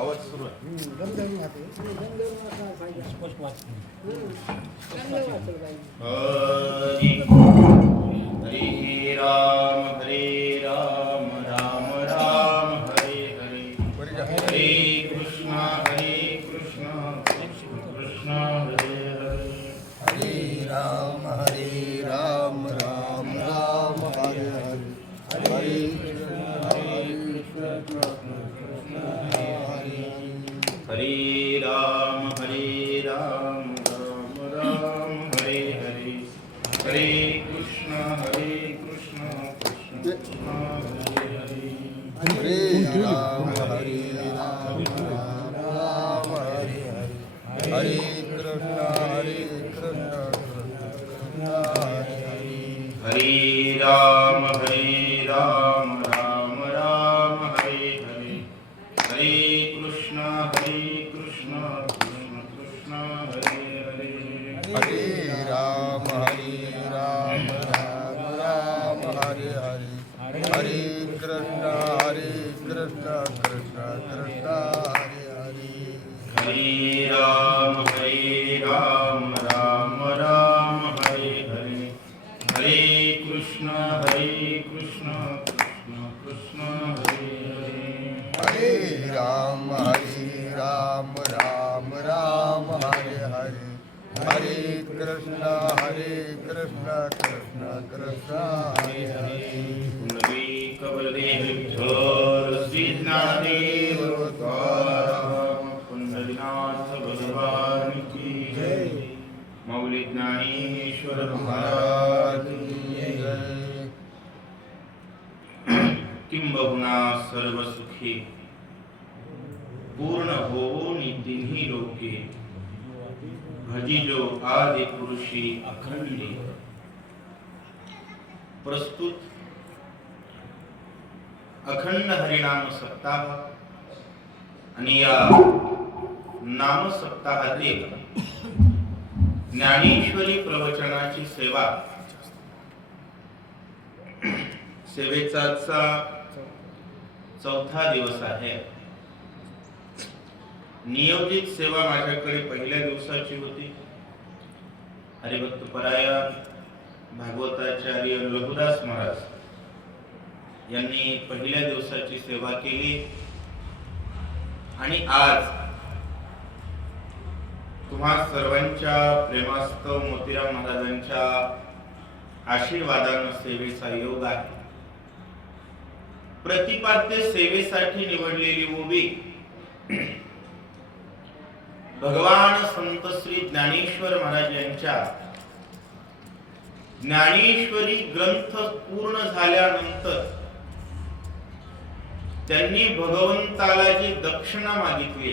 आवाज सुरू आहे. हरे राम राम राम हरे हरे, हरे कृष्ण कृष्ण हरे हरे, हरे राम राम राम हरे हरे, हरे कृष्ण कृष्ण हरे हरे, हरे राम राम राम हरे हरे, हरे कृष्ण कृष्ण कृष्ण हरे हरे, हरे राम राम राम हरे हरे, हरे कृष्ण कृष्ण हरे हरे, हरे राम राम राम हरे हरे, हरे कृष्ण कृष्ण कृष्ण हरे हरे, हरे राम राम राम हरे हरे, हरे कृष्ण कृष्ण कृष्ण हरे हरे, हरे राम राम राम हरे हरे, हरे कृष्ण कृष्ण कृष्ण हरे हरे, हरे राम राम राम हरे हरे, हरे कृष्ण कृष्ण कृष्ण हरे हरे, पुंडरीकवरदेभ्यो श्रीज्ञानदेव पुंडरीनाथ भगवान की जय, मौली ज्ञानेश्वर महाराज की जय. किंबहुना सर्व सुखी पूर्ण होऊनी तिन्ही लोके, भजिजो आदि पुरुषी अखंडी. प्रस्तुत अखंड हरिनाम सप्ताह आणि या नाम सप्ताहातील ज्ञानेश्वरी प्रवचनाची सेवा, सेवेचा आजचा चौथा दिवस आहे. नियोजित सेवा माझ्याकडे पहिल्या दिवसाची होती. हरिभक्त परायण भागवताचार्य लघुदास महाराज यांनी पहिल्या दिवसाची सेवा केली आणि आज तुम्हा सर्वांच्या प्रेमास्तव मोतीराम महाराजांच्या आशीर्वादानं सेवेचा योग आहे. प्रतिपाद्य सेवेसाठी निवडलेली ओवी भगवान संत श्री ज्ञानेश्वर महाराज यांच्या ज्ञानेश्वरी ग्रंथ पूर्ण झाल्यानंतर त्यांनी भगवंताला जी दक्षिणा मागितली,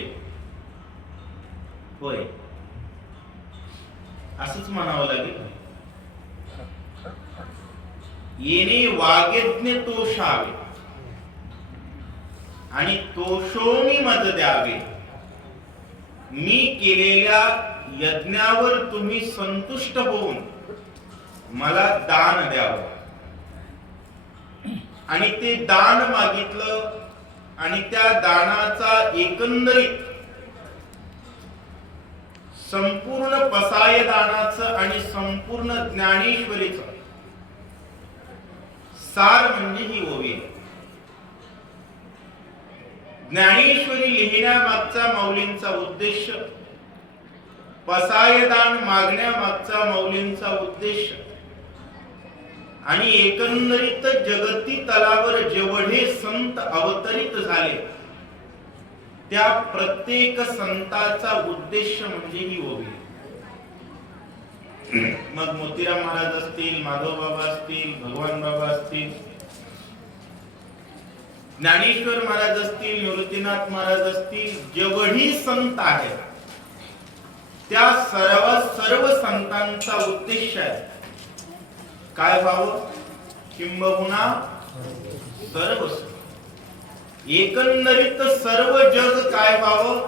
होय असंच म्हणावं लागेल. येणे वागयज्ञ तोषावे आणि तोषोनी मज द्यावे, मी केलेल्या यज्ञावर तुम्ही संतुष्ट होऊन मला दान द्यावं. आणि ते दान मागितलं आणि त्या दानाचा एकंदरीत संपूर्ण पसाय दानाचं आणि संपूर्ण ज्ञानेश्वरीचं सार म्हणजे ही ओवी. ज्ञानेश्वरी लिहिण्यामागचा मौलींचा उद्देश, पसायदान मागण्यामागचा मौलींचा उद्देश आणि एकंदरीत जगती तलावर जेवढे संत अवतरित झाले त्या प्रत्येक संताचा उद्देश म्हणजे ही ओवी. मग मोतीराम महाराज असतील, माधव बाबा असतील, भगवान बाबा असतील, ज्ञानेश्वर महाराज असतील, निवृत्तीनाथ महाराज असतील, जेवढी संत आहेत त्या सर्व संतांचा उद्देश आहे काय व्हावं, किंबहुना सर्व एकंदरीत सर्व जग काय व्हावं,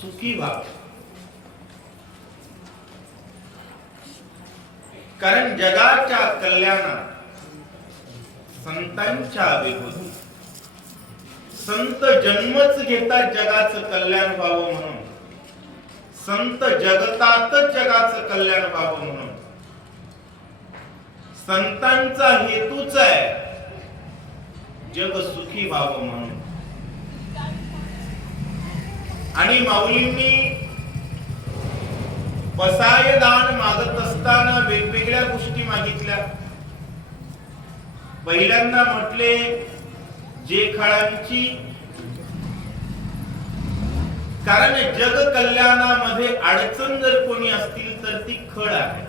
सुखी व्हावं. कारण जगाच्या कल्याणात संतांच्या विभूती. संत जन्मच घेतात जगाचं कल्याण व्हावं म्हणून. संत जगतातच जगाचं कल्याण व्हावं म्हणून. संतांचा हेतूच आहे जग सुखी व्हावं म्हणून. आणि माऊलींनी पसाय दान मागत असताना वेगवेगळ्या गोष्टी मागितल्या. पहिल्यांदा म्हटले जे खळांची, कारण जग कल्याणामध्ये अडचण जर कोणी असतील तर ती खळ आहे.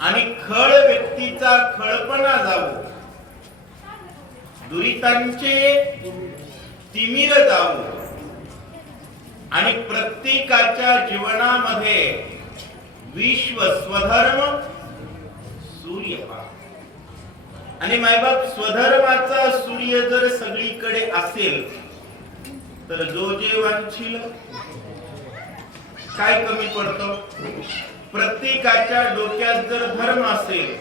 आणि खळ व्यक्तीचा खळपणा जावो, दुरितांचे तिमिर जावो आणि प्रत्येकाच्या जीवनामध्ये विश्व स्वधर्म सूर्य पहा. आणि मायबाप स्वधर्माचा सूर्य जर सगळीकडे असेल तर जो जे वांछील काय कमी पडतो. प्रत्येकाच्या डोक्यात जर धर्म असेल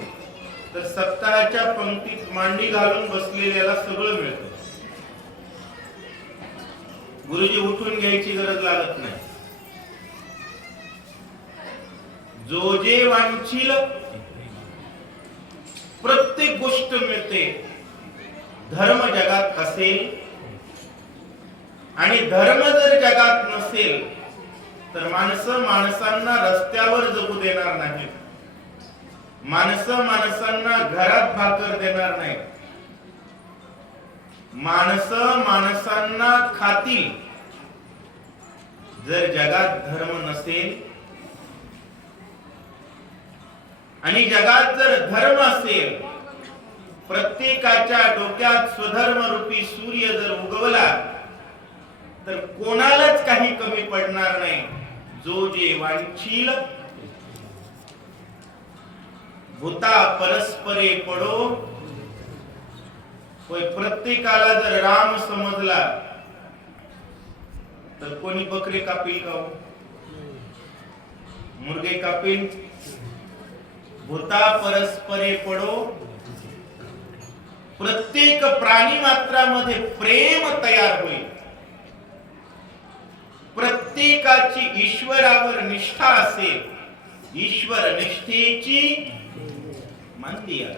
तर सप्ताहाच्या पंक्तीत मांडी घालून बसलेल्याला सगळं मिळतं. गुरुजी उठून घ्यायची गरज लागत नाही. जो जे वांछील प्रत्येक गोष्ट मिळते. धर्म जगात असेल आणि धर्म जर जगात नसेल तर माणसं माणसांना रस्त्यावर जगू देणार नाहीत. माणसं माणसांना घरात भाकर देणार नाहीत. माणसं माणसांना खातील. जर जगात धर्म नसेल आणि जगात जर धर्म असेल, प्रत्येकाच्या डोक्यात स्वधर्म रूपी सूर्य जर उगवला तर कोणालाच काही कमी पडणार नाही. जो जे वांछील भूता परस्परे पडो. होय, प्रत्येकाला जर राम समजला तर कोणी बकरे कापील का हो? मुर्गे कापील. भूता परस्परे पडो. प्रत्येक प्राणी मात्रामध्ये प्रेम तयार होईल. प्रत्येकाची ईश्वरावर निष्ठा असेल. ईश्वर निष्ठेची मंदी आहे.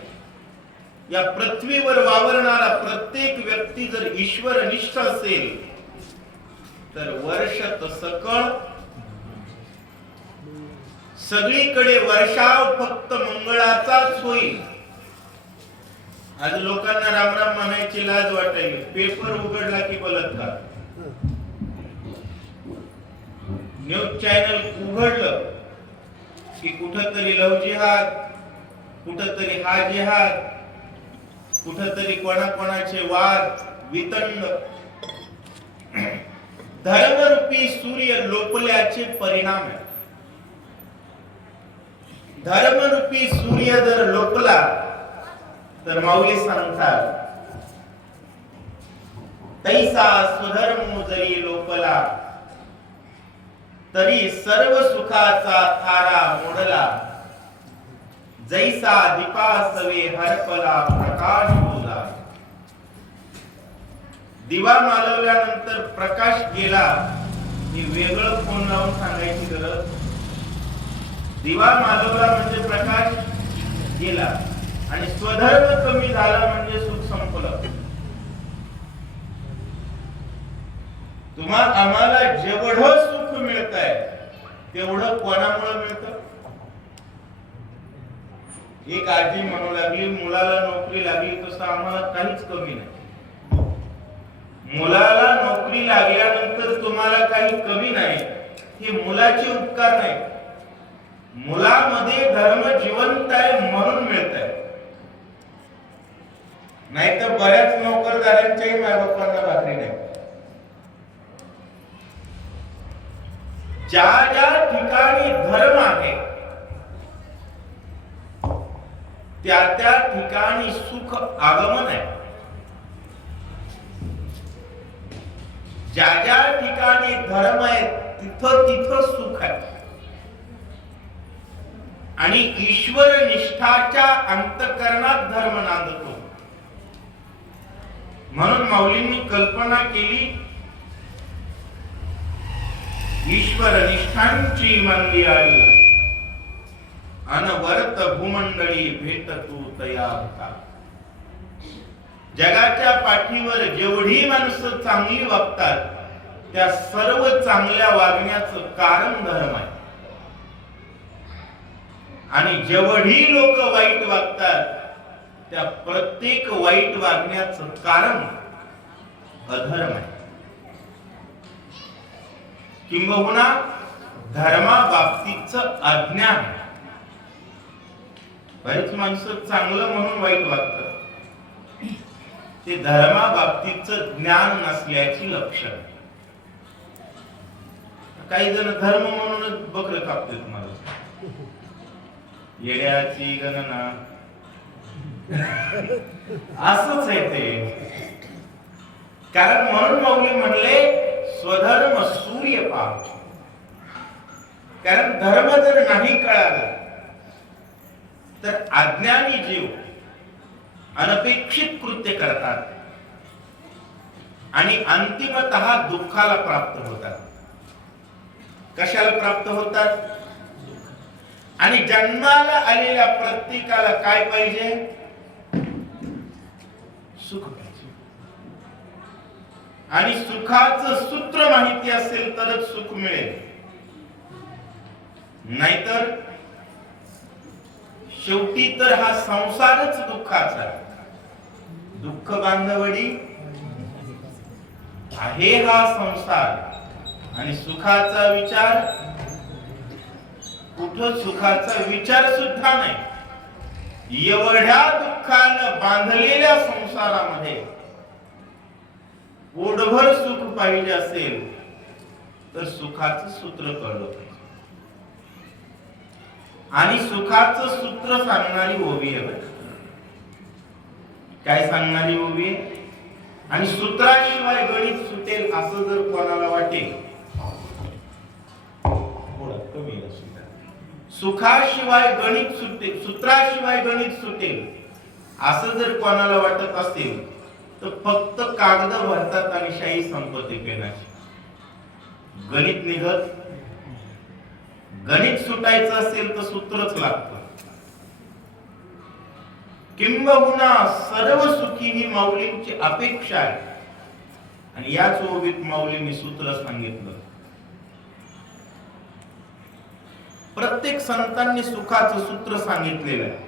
या पृथ्वीवर वावरणारा प्रत्येक व्यक्ती जर ईश्वर निष्ठ असेल तर वर्षात सकळ सगळीकडे वर्षाव फक्त मंगळाचाच होईल. आज लोकांना रामराम म्हणायची लाज वाटायली. पेपर उघडला की बलात्कार, न्यूज चॅनल उघडलं की कुठंतरी लव जिहाद, कुठंतरी हा जिहाद, कुठंतरी कोणाकोणाचे वाद वितंड. धर्मरूपी सूर्य लोपल्याचे परिणाम आहे. धर्मरूपी सूर्य जर लोपला तर माऊली सांगतात तैसा स्वधर्म जरी लोपला तरी सर्व सुखाचा थारा मोडला. जैसा दीपासवे हरपला प्रकाश होता. दिवा मालवल्यानंतर प्रकाश गेला हे वेगळं फोन लावून सांगायची गरज. दिवा मालवला म्हणजे प्रकाश गेला आणि स्वधर्म कमी झाला म्हणजे सुख संपलं. आम्हाला जेवढं सुख मिळतंय तेवढं कोणामुळे मिळतं. एक आजी म्हणू लागली मुलाला नोकरी लागली तसं आम्हाला काहीच कमी नाही. मुलाला नोकरी लागल्यानंतर तुम्हाला काही कमी नाही हे मुलाचे उपकार नाही. मुलामध्ये धर्म जिवंत आहे म्हणून मिळत आहे. नाहीतर बऱ्याच नोकरदारांच्याही मायबापांना भाकरी नाही. ज्या ज्या ठिकाणी धर्म आहे त्या त्या ठिकाणी सुख आगमन आहे. ज्या ज्या ठिकाणी धर्म आहे तिथं तिथं सुख आहे. आणि ईश्वर निष्ठाच्या अंतःकरणात धर्म नांदतो. म्हणून माऊलींनी कल्पना केली, ईश्वर निष्ठांची मंदी आली, अनवरत भूमंडळी भेट तू तया होता. जगाच्या पाठीवर जेवढी माणसं चांगली वागतात त्या सर्व चांगल्या वागण्याचं कारण धर्म आहे, आणि जेवढी लोक वाईट वागतात त्या प्रत्येक वाईट वागण्याचं कारण अधर्म आहे. किंबहुना धर्माबाबतीचं अज्ञान. बरेच माणसं चांगलं म्हणून वाईट वागतात, ते धर्माबाबतीचं ज्ञान नसल्याची लक्षण. काही जण धर्म म्हणूनच बकरं कापतात. मला येड्याची गणना असंच आहे ते. कारण म्हणून माऊली म्हणले स्वधर्म सूर्य पाव. कारण धर्म जर नाही कळाला तर अज्ञानी जीव अनपेक्षित कृत्य करतात आणि अंतिमतः दुःखाला प्राप्त होतात. कशाला प्राप्त होतात? आणि जन्माला आलेल्या प्रत्येकाला काय पाहिजे? सुख पाहिजे. आणि सुखाचं सूत्र माहिती असेल तरच सुख मिळेल, नाहीतर शेवटी तर हा संसारच दुःखाचा. दुःख बांधवडी आहे हा संसार, आणि सुखाचा विचार कुठं? सुखाचा विचार सुद्धा नाही. एवढ्या दुःखानं बांधलेल्या संसारामध्ये पोटभर सुख पाहिजे असेल तर सुखाचं सूत्र कळलं पाहिजे. आणि सुखाचं सूत्र सांगणारी ओवी आहे. काय सांगणारी ओवी? आणि सूत्राशिवाय गणित सुटेल असं जर कोणाला वाटेल, सुखाशिवाय गणित सुटेल, सूत्राशिवाय गणित सुटेल असं जर कोणाला वाटत असेल तर फक्त कागद भरतात आणि शाही संपत्ती पेनाची. गणित निघत. गणित सुटायचं असेल तर सूत्रच लागतं. किंबहुना सर्व सुखी ही माऊलींची अपेक्षा आहे. आणि याच ओवीत माऊलींनी सूत्र सांगितलं. प्रत्येक संतांनी सुखाचं सूत्र सांगितलेलं आहे.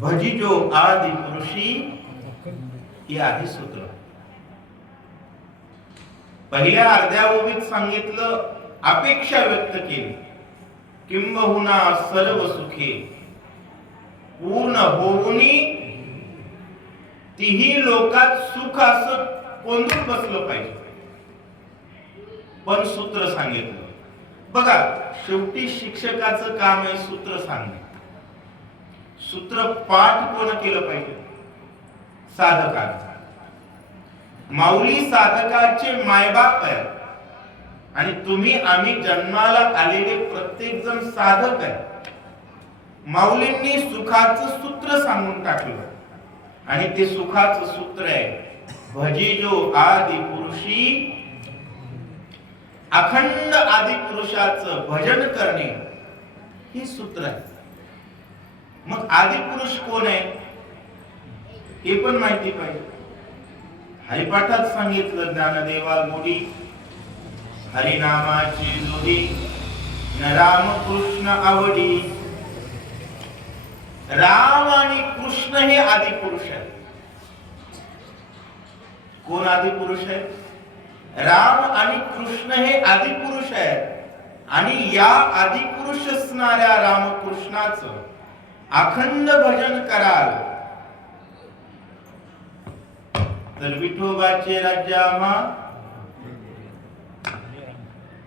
भजिजो आदि पुरुषी हे आधी सूत्र. पहिल्या अर्ध्या ओवीत सांगितलं, अपेक्षा व्यक्त केली, किंबहुना सर्व सुखे पूर्ण होऊनी तिही लोकात सुख असं कोंडून बसलं पाहिजे. पण सूत्र सांगितलं. बघा, शेवटी शिक्षकाचं काम आहे सूत्र सांगणे. सूत्र पाठ कोण केलं पाहिजे? साधकाचं. माऊली साधकाचे मायबाप आहे, आणि तुम्ही आम्ही जन्माला आलेले प्रत्येक जण साधक आहे. माऊलींनी सुखाचं सूत्र सांगून टाकलं, आणि ते सुखाचं सूत्र आहे भजिजो आदि पुरुषी. अखंड आदि पुरुषाचं भजन करणे हे सूत्र आहे. मग आदि पुरुष कोण आहे हे पण माहिती पाहिजे. हरिपाठात सांगितलं, ज्ञानदेवा गोडी हरिनामाची जोडी न राम कृष्ण आवडी. राम आणि कृष्ण हे आदि पुरुष आहेत. कोण आदि पुरुष आहे? राम आणि कृष्ण हे आदि पुरुष आहेत. आणि या आदि पुरुष असणाऱ्या रामकृष्णाचं अखंड भजन कराल तर विठोबाचे राज्य आम्हा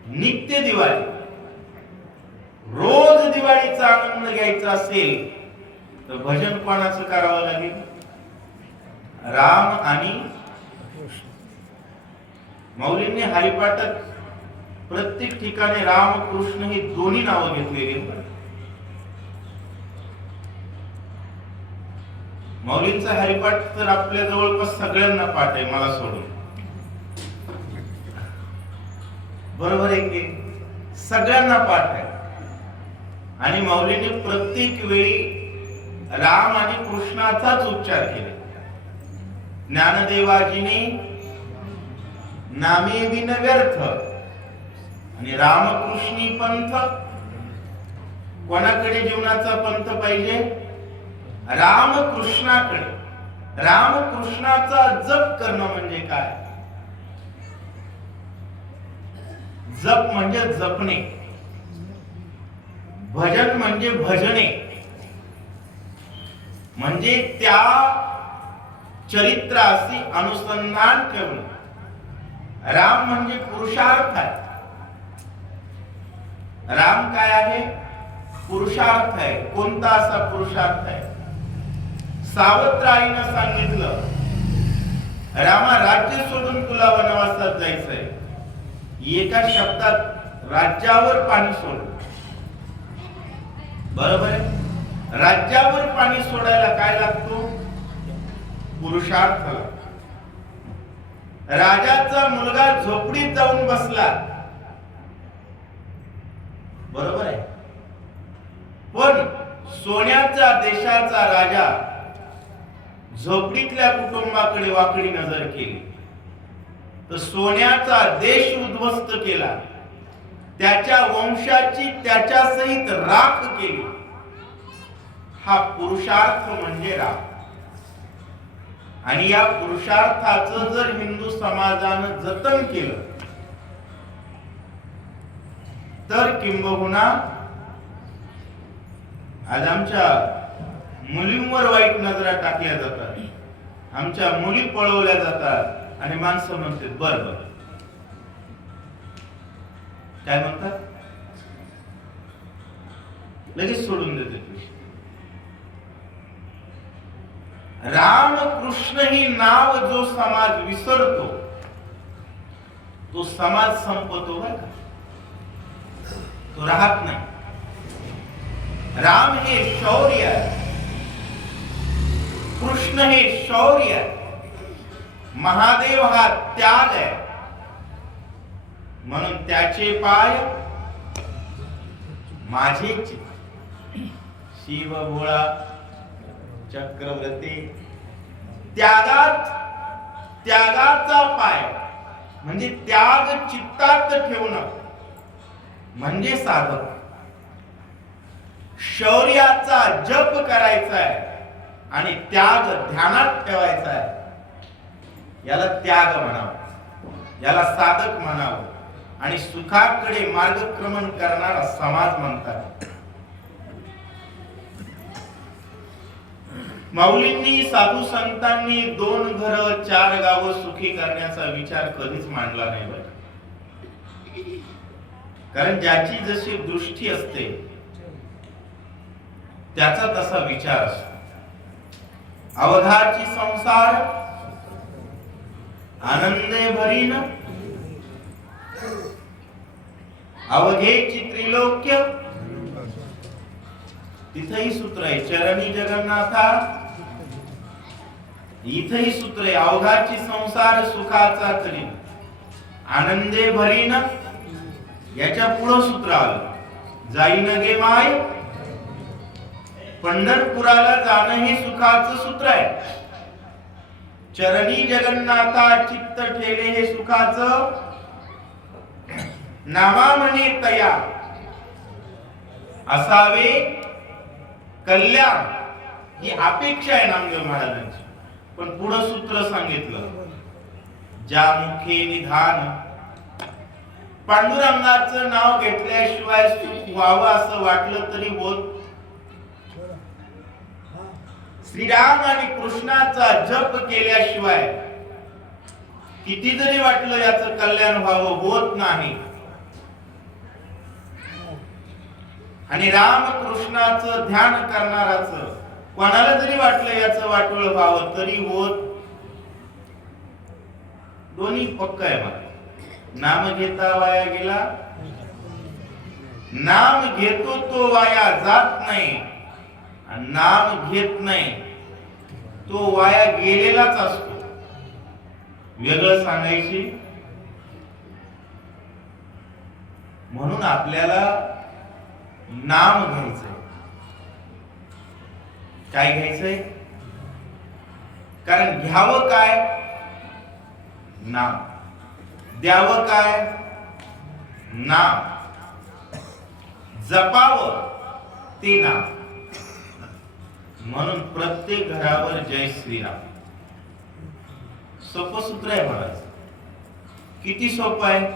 नित्य दिवाळी. रोज दिवाळीचा आनंद घ्यायचा असेल तर भजन कोणाचं करावं लागेल? राम आणि माऊलींनी हरिपाठात प्रत्येक ठिकाणी राम कृष्ण ही दोन्ही नावं घेतलेली. माऊलींचा हरिपाठ तर आपल्या जवळपास सगळ्यांना पाठ आहे, मला सोडून. बरोबर आहे की? सगळ्यांना पाठ आहे. आणि माऊलींनी प्रत्येक वेळी राम आणि कृष्णाचाच उच्चार केले. ज्ञानदेवाजीने नामे विन व्यर्थ आणि रामकृष्णी पंथ. कोणाकडे जीवनाचा पंथ पाहिजे? रामकृष्णाकडे. रामकृष्णाचा जप करणं म्हणजे काय? जप म्हणजे जपणे, भजन म्हणजे भजणे, म्हणजे त्या चरित्राशी अनुसंधान ठेवणे. राम म्हणजे पुरुषार्थ आहे. राम काय आहे? पुरुषार्थ आहे. कोणता असा पुरुषार्थ आहे? सावत्राईनं सांगितलं, रामा राज्य सोडून तुला वनवासात जायचंय. एका शब्दात राज्यावर पाणी सोड. बरोबर आहे? राज्यावर पाणी सोडायला काय लागतो? पुरुषार्थ लागतो. राजाचा मुलगा झोपडीत जाऊन बसला, बरोबर आहे, पण सोन्याचा देशाचा राजा झोपडीतल्या कुटुंबाकडे वाकडी नजर केली तर सोन्याचा देश उद्ध्वस्त केला, त्याच्या वंशाची त्याच्या सहित राख केली. हा पुरुषार्थ म्हणजे राम. आणि या पुरुषार्थाचं जर हिंदू समाजानं जतन केलं तर किंबहुना आज आमच्या मुलींवर वाईट नजरा टाकल्या जातात, आमच्या मुली पळवल्या जातात आणि माणसं म्हणतात बर बर. काय म्हणतात? लगेच सोडून देते. राम कृष्ण ही नाव जो समाज विसरतो तो समाज संपतो बरं का, तो राहत नाही. राम हे शौर्य आहे, कृष्ण हे शौर्य आहे, महादेव हा त्याग आहे. म्हणून त्याचे पाय माझे चित्त. शिव भोळा चक्रवर्ती त्यागाचा पाय म्हणजे त्याग चित्तात ठेवणं म्हणजे साधक. शौर्याचा जप करायचा आहे आणि त्याग ध्यानात ठेवायचा आहे. याला त्याग म्हणावं, याला साधक म्हणावं. आणि सुखाकडे मार्गक्रमण करणारा समाज म्हणतात. माऊलींनी साधू संतांनी 2 घर 4 गाव सुखी करण्याचा विचार कधीच मांडला नाही बरं. कारण ज्याची जशी दृष्टी असते त्याचा तसा विचार असतो. अवघाची संसार आनंदे भरीन, अवघेची त्रिलोक्य. तिथेही सूत्र आहे चरणी जगन्नाथा, इथेही सूत्र आहे अवघाची संसार सुखाचा तरी आनंदे भरीन. याच्या पुढे सूत्र आलं जाईन गे माय. पंढरपुराला जाणं हे सुखाचं सूत्र आहे. चरणी जगन्नाथा चित्त ठेले हे सुखाचं. नामा म्हणे तया असावे कल्याण ही अपेक्षा आहे नामदेव महाराजांची. पण पुढे सूत्र सांगितलं ज्या मुखे निधान. पांडुरंगाचं नाव घेतल्याशिवाय सुख व्हावं असं वाटलं तरी होत. श्रीराम आणि कृष्णाचा जप केल्याशिवाय किती जरी वाटलं याचं कल्याण व्हावं होत नाही. आणि राम कृष्णाचं ध्यान करणाराचं कोणाला जरी वाटलं याचं वाटोळ व्हावं तरी होत. दोन्ही पक्क आहे मला. नाम घेता वाया गेला, नाम घेतो तो वाया जात नाही, आणि नाम घेत नाही तो वाया गेलेलाच असतो. वेगळं सांगायची म्हणून आपल्याला नाम घ्यायचंय. काय घ्यायचंय? कारण घ्यावं काय? नाम. द्यावं काय? नाम. जपावं ते नाम. म्हणून प्रत्येक घरावर जय श्रीराम. सोपं सूत्र आहे महाराज. किती सोपं आहे.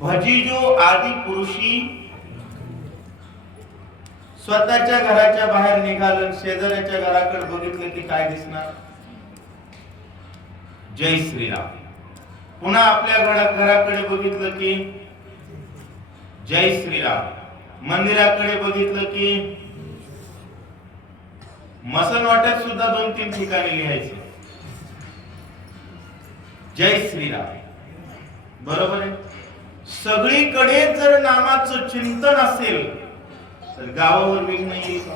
भजिजो आदि पुरुषी. स्वतःच्या घराच्या बाहेर निघालं, शेजाऱ्याच्या घराकडे बघितलं की काय दिसणार? जय श्रीराम. पुन्हा आपल्या घराकडे बघितलं की जय श्रीराम. मंदिराकडे बघितलं की, मसन वाट्यात सुद्धा 2-3 ठिकाणी लिहायचं जय श्रीराम. बरोबर आहे. सगळीकडे जर नामाचं चिंतन असेल तर गावावर विघ्न येईल.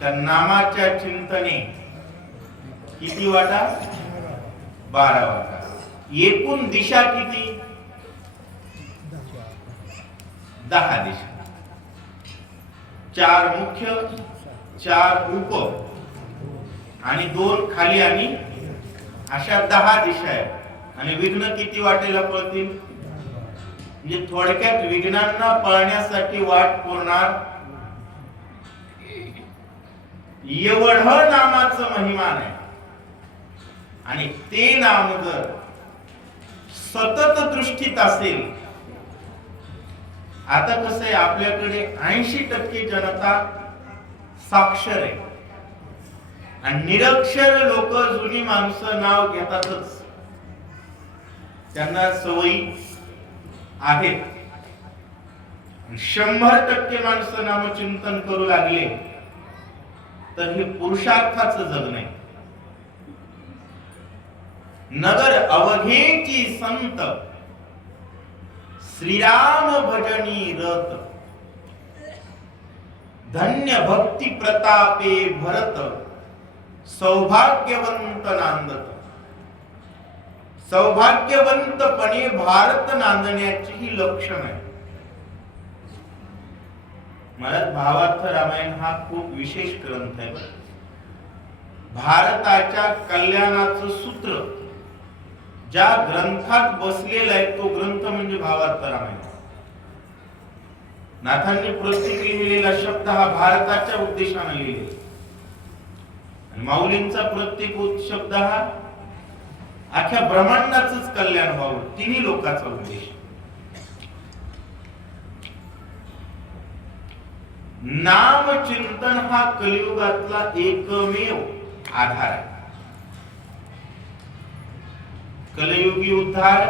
त्या नामाच्या चिंतने किती वाटा? 12 वाटा. एकूण दिशा किती? 10 दिशा. 4 मुख्य, 4 उप आणि 2 खाली आणि अशा 10 दिशा आहेत. आणि विघ्न किती वाटेला पळतील? म्हणजे थोडक्यात विघ्नांना पळण्यासाठी वाट पुरणार एवढं नामाचं महिमान आहे. आणि ते नाम जर सतत दृष्टीत असेल. आता कसं आहे, आपल्याकडे 80% जनता साक्षर आहे आणि निरक्षर लोक, जुनी माणसं नाव घेतातच. त्यांना सवयी आहेत. 100% माणसं नामचिंतन करू लागले तर हे पुरुषार्थाचं जग नाही. नगर अवघेची संत, श्रीराम भजनी रत. धन्य भक्ती प्रतापे भरत, सौभाग्यवंत नांदत. सौभाग्यवंतपणे भारत नांदण्याची ही लक्षण आहे. मला भावार्थ रामायण हा खूप विशेष ग्रंथ आहे. भारताच्या कल्याणाचं सूत्र ज्या ग्रंथात बसलेला आहे तो ग्रंथ म्हणजे भावार्थ रामायण. नाथांनी प्रत्येक लिहिलेला शब्द हा भारताच्या उद्देशाने लिहिलेला. माऊलींचा प्रत्येक शब्द हा अख्ख्या ब्रह्मांडाचंच कल्याण व्हावं, तिन्ही लोकांचा उद्देश. नाम चिंतन हा कलियुगातला एकमेव आधार आहे. कलियुगी उद्धार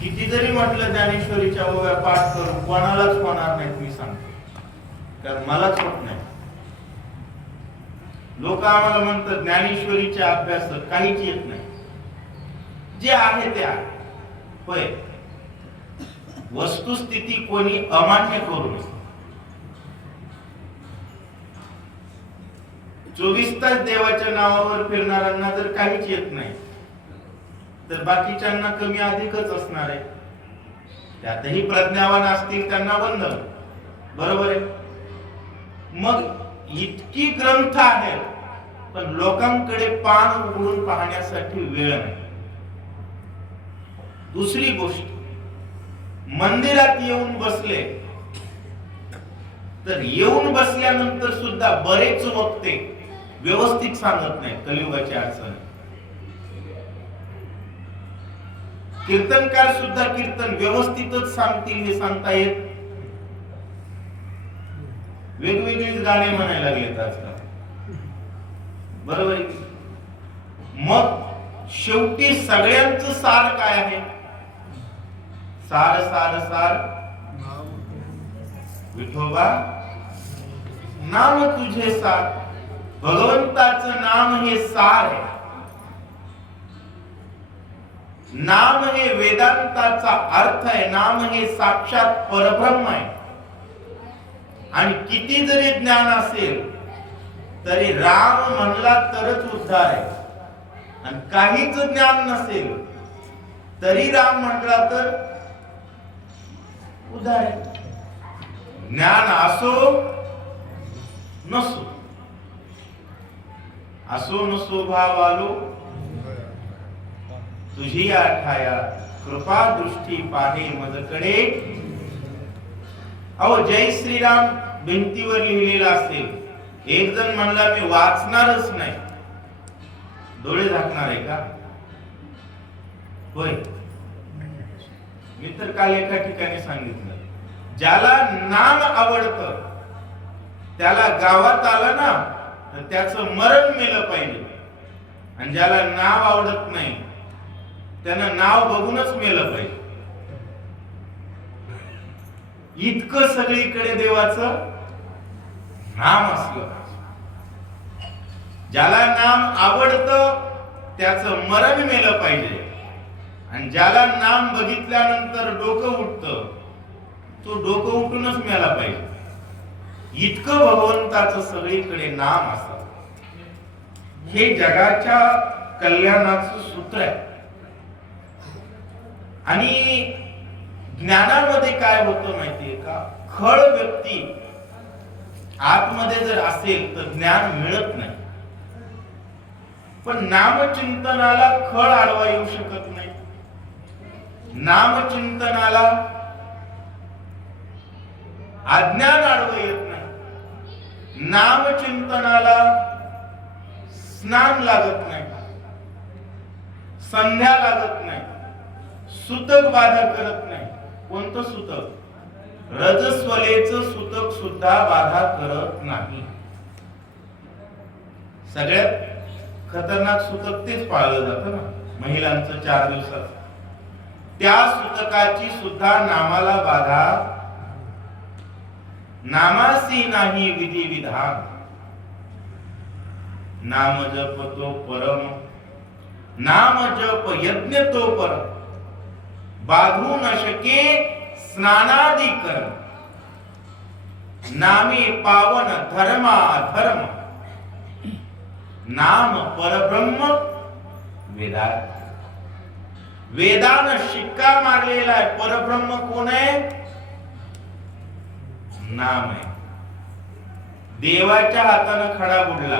किती जरी म्हटलं ज्ञानेश्वरीच्या ओव्या पाठ करून कोणालाच होणार नाहीत. मी सांगतो, कारण मलाच होत नाही. लोक आम्हाला म्हणतात ज्ञानेश्वरीचे अभ्यास काहीच येत नाही. जे आहे ते आहे. होय, वस्तुस्थिती कोणी अमान्य करू नये. 24 तास देवाच्या नावावर फिरणाऱ्यांना जर काहीच येत नाही तर बाकीच्यांना कमी अधिकच असणार आहे. त्यातही प्रज्ञावान असतील त्यांना वंदन. बरोबर आहे. मग इतकी ग्रंथ आहेत पण लोकांकडे पान उघडून पाहण्यासाठी वेळ नाही. दुसरी गोष्ट, मंदिरात येऊन बसले तर येऊन बसल्यानंतर सुद्धा बरेच वक्ते व्यवस्थित सांगत नाही. कलियुगाची अडचण. कीर्तनकार सुद्धा कीर्तन व्यवस्थितच सांगतील हे सांगता येत. वेगवेगळीच गाणे म्हणायला लागलेत आजकाल. बरोबर. मग शेवटी सगळ्यांचं सार काय आहे? सार सार सार विठोबा नाम तुझे सार. भगवंताचं नाम हे सार आहे. नाम हे वेदांताचा अर्थ आहे. नाम हे साक्षात परब्रह्म आहे. आणि किती जरी ज्ञान असेल तरी राम म्हणला तरच उद्धार आहे. आणि काहीच ज्ञान नसेल तरी राम म्हटला तर उद्धार आहे. ज्ञान असो नसो, असो नसो भाव आलो तुझी आठाया, कृपा दृष्टी पाहे मजकडे. अहो जय श्रीराम भिंतीवर लिहिलेला असेल, एक जण म्हणला मी वाचणारच नाही, डोळे झाकणार आहे का? होय. मी तर काल एका ठिकाणी सांगितलं, ज्याला नाम आवडतं त्याला गावात आलं ना तर त्याचं मरण मेलं पाहिजे. आणि ज्याला नाव आवडत नाही त्यानं नाव बघूनच मेलं पाहिजे. इतकं सगळीकडे देवाचं नाम असलं. ज्याला नाम आवडतं त्याचं मरण मेलं पाहिजे. आणि ज्याला नाम बघितल्यानंतर डोकं उठतं तो डोकं उठूनच मेला पाहिजे. इतकं भगवंताचं सगळीकडे नाम असतं. हे जगाच्या कल्याणाचं सूत्र आहे. आणि ज्ञानामध्ये काय होतं माहितीये का? खळ व्यक्ती आतमध्ये जर असेल तर ज्ञान मिळत नाही. पण नामचिंतनाला खळ आडवा येऊ शकत नाही. नामचिंतनाला अज्ञान आडवं येत नाही. नामचिंतनाला स्नान लागत नाही, संध्या लागत नाही, सुतक बाधा करत नाही. कोणतं सुतक? रजस्वलेचं सुतक सुद्धा बाधा करत नाही. सगळ्यात खतरनाक सुतक तेच पाळलं जातं ना, महिलांचं 4 दिवसात. त्या सुतकाची सुद्धा नामाला बाधा. नामासी नाही विधी विधान, नाम जप तो परम, नाम जप यज्ञ तो परम, बाधू न शके स्नानादि कर्म, नामे पावन धर्मा धर्म, नाम परब्रह्म वेदात. वेदान शिक्का मारलेला आहे. परब्रह्म कोण आहे? नाम आहे. देवाच्या हाताने खडा बुडला,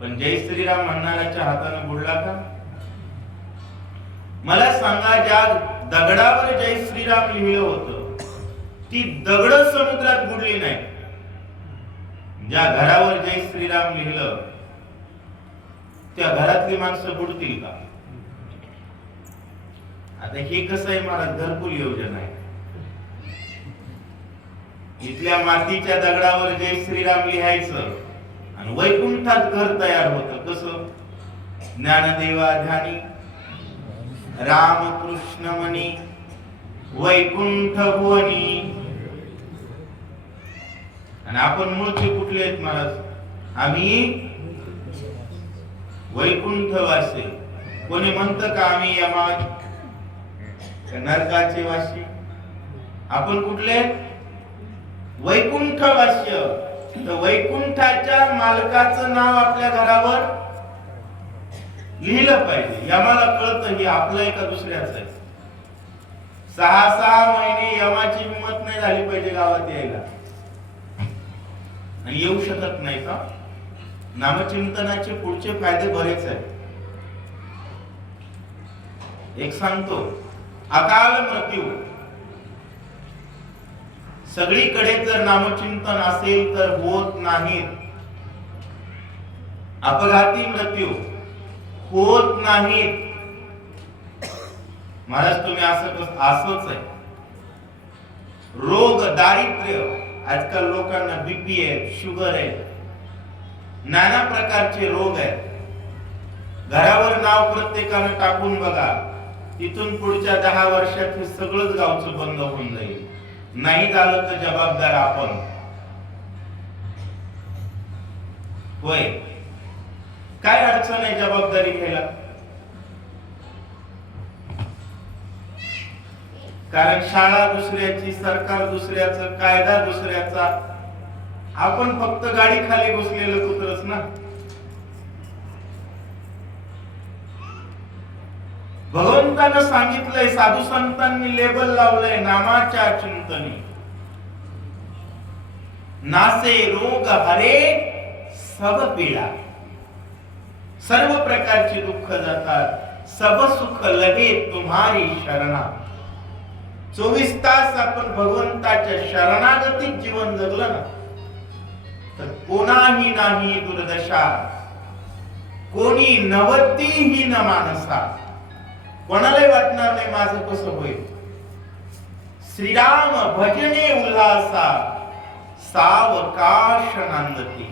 पण जय श्रीराम म्हणणाऱ्याच्या हाताने बुडला का? मला सांगा, ज्या दगडावर जय श्रीराम लिहिलं होतं ती दगड समुद्रात बुडली नाही. ज्या घरावर जय श्रीराम लिहिलं त्या घरातली माणसं बुडतील का? आता हे कसं आहे महाराज, घरकुल योजना आहे. इथल्या मातीच्या दगडावर जय श्रीराम लिहायचं आणि वैकुंठात घर तयार होतं. कसं? ज्ञानदेवा ध्यानी रामकृष्ण मनी वैकुंठ भुवनी. आणि आपण मूळचे कुठले आहेत महाराज? आम्ही वैकुंठवासी. कोणी म्हणतं का आम्ही यमाज नरकाचे वासी? आपण कुठले? वैकुंठवास्य. तर वैकुंठाच्या मालकाचं नाव आपल्या घरावर लिहिलं पाहिजे. यमाला कळतं हे आपलं आहे का दुसऱ्याचं आहे. 6 महिने यमाची हिंमत नाही झाली पाहिजे गावात यायला, आणि येऊ शकत नाही का? नामचिंतनाचे पुढचे फायदे बरेच आहेत. एक सांगतो, अकाल मृत्यू. सगळीकडे जर नामचिंतन असेल तर होत नाहीत. अपघाती मृत्यू होत नाहीत. महाराज तुम्ही असंच आहे. रोग, दारिद्र्य, आजकाल लोकांना बीपी आहे, शुगर आहे, नाना प्रकारचे रोग आहेत. घरावर नाव प्रत्येकानं टाकून बघा, तिथून पुढच्या 10 वर्षात हे सगळंच गावचं बंद होऊन जाईल. नाही झालं तर जबाबदार आपण. होय, काय अडचण आहे जबाबदारी घ्यायला? कारण शाळा दुसऱ्याची, सरकार दुसऱ्याचं, कायदा दुसऱ्याचा, आपण फक्त गाडी खाली बसलेलं कुत्रच ना. भगवंतानं सांगितलंय, साधू संतांनी लेबल लावलंय, नामाच्या चिंतनी नासे रोग हरे सब पीडा. सर्व प्रकारची दुःख जातात, सब सुख लगे तुम्हारी शरणा. 24 तास आपण भगवंताच्या शरणागतीत जीवन जगलं ना तर कोणाही नाही दुर्दशा, कोणी नवतीही न मानसा. कोणालाही वाटणार नाही माझं कसं होईल. श्रीराम भजने उल्हासा सावकाश नांदती.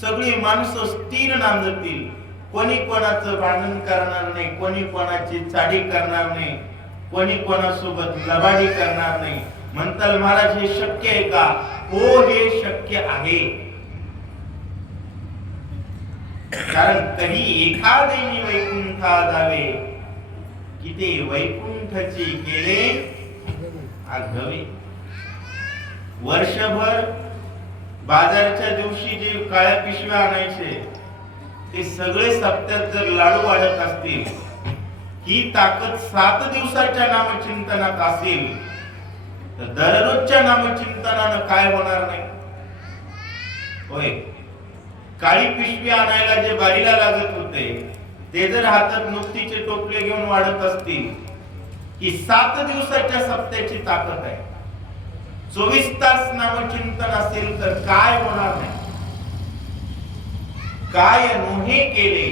सगळी माणसं स्थिर नांदतील. कोणी कोणाचं भांडण करणार नाही, कोणी कोणाची चाडी करणार नाही, कोणी कोणासोबत लबाडी करणार नाही. म्हणताल महाराज हे शक्य आहे का? हो, हे शक्य आहे. कारण कधी एखादेनी वैकुंठा जावे कि ते वैकुंठची केले आघवे. वर्षभर बाजारच्या दिवशी जे काळ्या पिशव्या आणायचे ते सगळे सप्त्यात जर लाडू वाढत असतील, ही ताकद 7 दिवसाच्या नामचिंतनात असेल तर दररोजच्या नामचिंतनानं काय होणार नाही होय. काळी पिशवी आणायला जे बारीला लागत होते ते जर हातात नुकतीचे टोपले घेऊन वाढत असतील, ही 7 दिवसाच्या सप्त्याची ताकद आहे. 24 तास नामचिंतन असेल तर काय होणार नाही. काय नोहे केले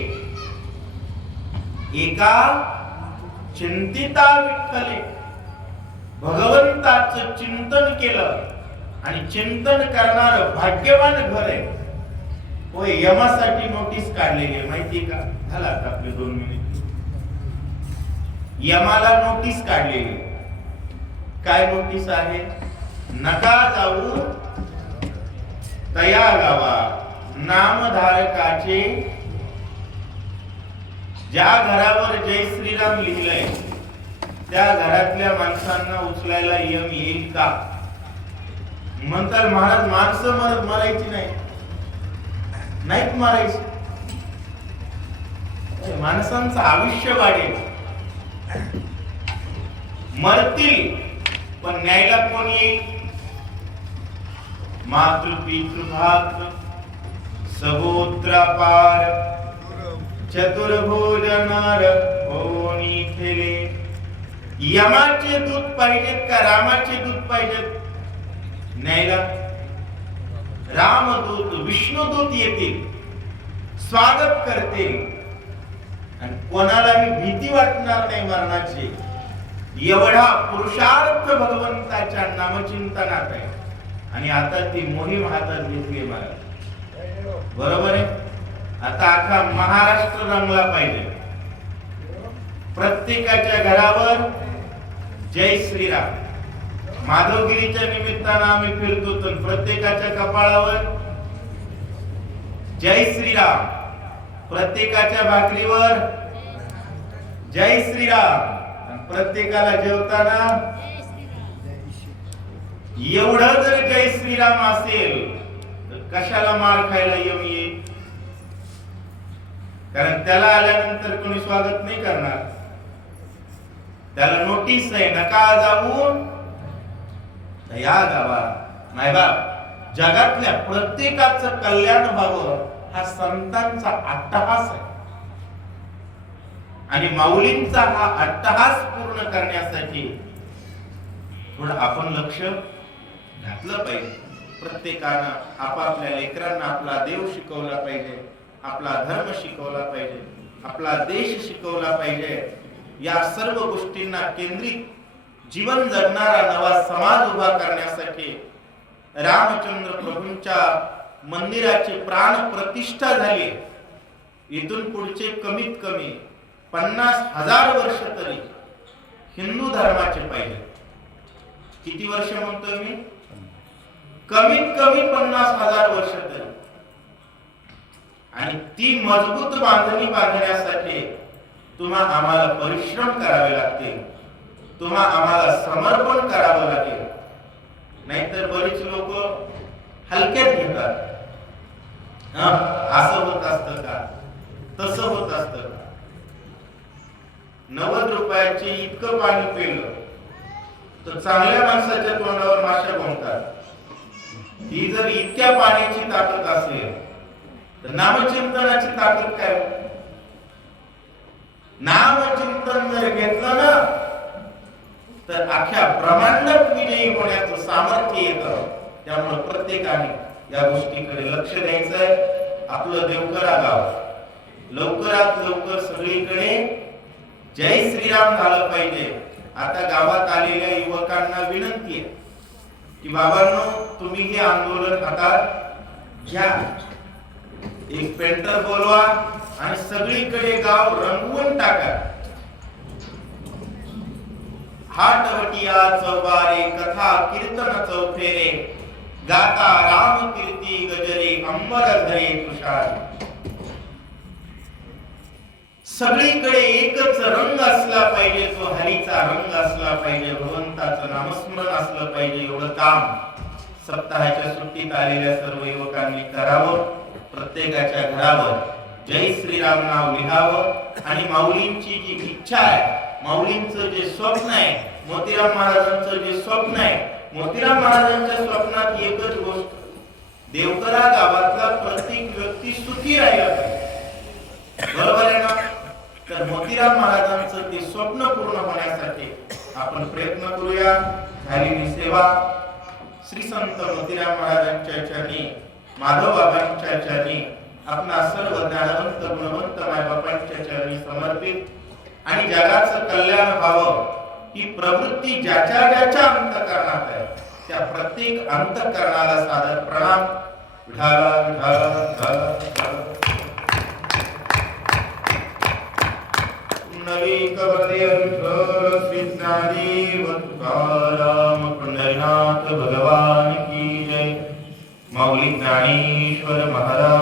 एका चिंतिता विठ्ठले. भगवंताचं चिंतन केलं आणि चिंतन करणार भाग्यवान घर आहे होय. यमासाठी नोटीस काढलेली आहे माहिती का? झाला आपले 2 मिनिट. यमाला नोटीस काढलेली. काय नोटीस आहे? नका जाऊ तया गावा नामधारकाचे. ज्या घरावर जय श्रीराम लिहिलंय त्या घरातल्या माणसांना उचलायला यम येईल का? म्हणतात महाराज माणसं मरायची नाही, नाहीत मारायची. माणसांचं आयुष्य वाढेल, मरतील पण न्यायला कोण येईल? मातृ पितृभात सगोत्रापार चतुर्भुजनार होनी ठेले. यमाचे दूत पाहिजेत का रामाचे दूत पाहिजेत न्यायला? रामदूत विष्णुदूत येतील, स्वागत करतील आणि कोणालाही भीती वाटणार नाही मरणाची. एवढा पुरुषार्थ भगवंताच्या नामचिंतनात आहे. आणि आता ती मोहीम हातात घेतली महाराज. बरोबर आहे. आता अख्खा महाराष्ट्र रंगला पाहिजे. प्रत्येकाच्या घरावर जय श्रीराम. माधवगिरीच्या निमित्तानं आम्ही फिरतो तर प्रत्येकाच्या कपाळावर जय श्रीराम, प्रत्येकाच्या भाकरीवर जय श्रीराम, प्रत्येकाला जेवताना एवढं जर जय श्रीराम असेल तर कशाला मार खायला यम येईल? कारण त्याला आल्यानंतर कोणी स्वागत नाही करणार. त्याला नोटीस आहे, नका जाऊ या गावा. नाही बाप, जगातल्या प्रत्येकाचं कल्याण व्हावं हा संतांचा अट्टहास आहे. आणि माऊलींचा हा अट्टहास पूर्ण करण्यासाठी थोडं आपण लक्ष घातलं पाहिजे. प्रत्येकानं आपापल्या लेकरांना आपला देव शिकवला पाहिजे, आपला धर्म शिकवला पाहिजे, आपला देश शिकवला पाहिजे. या सर्व गोष्टींना केंद्रित जीवन जगणारा नवा समाज उभा करण्यासाठी रामचंद्र प्रभूंच्या मंदिराची प्राण प्रतिष्ठा झाली. इथून पुढचे कमीत कमी 50,000 वर्ष तरी हिंदू धर्माचे पाहिजे. किती वर्ष म्हणतोय मी? कमीत कमी 50,000 वर्ष तरी. आणि ती मजबूत बांधणी बांधण्यासाठी तुम्हाला आम्हाला परिश्रम करावे लागतील. आम्हाला समर्पण करावं लागेल. नाहीतर बरीच लोक हलक्यात घेतात. असं होत असतं का, तसं होत असतं का. 90 रुपयाचे इतकं पाणी पिलं तर चांगल्या माणसाच्या तोंडावर माशा घोंगतात. ही जर इतक्या पाण्याची ताकद असेल तर नामचिंतनाची ताकद काय. नामचिंतन जर घेतलं ना तर अख्ख्या ब्रह्मांडात विजयी होण्याचं सामर्थ्य येतं. त्यामुळे प्रत्येकाने या गोष्टीकडे लक्ष द्यायचंय. आपलं देवकरा गाव लवकरात लवकर सगळीकडे जय श्रीराम झालं पाहिजे. आता गावात आलेल्या युवकांना विनंती आहे की बाबांनो, तुम्ही हे आंदोलन हातात घ्या. एक पेंटर बोलवा आणि सगळीकडे गाव रंगवून टाका. हाटवटिया चौबारे, कथा कीर्तन चौफेरे, गाता राम कीर्ती गजरे, अंबर धरे तुषार. सगळीकडे एकच रंग असला पाहिजे, तो हरीचा रंग असला पाहिजे, भगवंताचं नामस्मरण असलं पाहिजे. एवढं काम सप्ताहाच्या सुट्टीत आलेल्या सर्व युवकांनी करावं. प्रत्येकाच्या घरावर जय श्रीराम नाव लिहावं. आणि माऊलींची जी इच्छा आहे, माऊलींचं जे स्वप्न आहे, मोतीराम महाराजांचं जे स्वप्न आहे, मोतीराम महाराजांच्या स्वप्नात एकच गोष्ट, देवकरा गावातला प्रत्येक व्यक्ती सुखी राहिला पाहिजे. बरोबर आहे ना. तर मोतीराम महाराजांचं ते स्वप्न पूर्ण होण्यासाठी आपण प्रयत्न करूया. झालेली सेवा श्री संत मोतीराम महाराजांच्या चरणी, माधव बाबांच्या चरणी, आपणा सर्व ज्ञानवंत गुणवंत माय बापांच्या चरणी समर्पित. आणि जगाचं कल्याण व्हावं ही प्रवृत्ती ज्याच्या ज्याच्या अंतःकरणात आहे, त्या प्रत्येक अंतःकरणाला सादर प्रणाम. विठाला विठाला विठाला विठाला. नवी कवरे विठ्ठल श्री ज्ञानेश्वर तुकाराम पंढरीनाथ भगवान की जय. माऊली ज्ञानेश्वर महाराज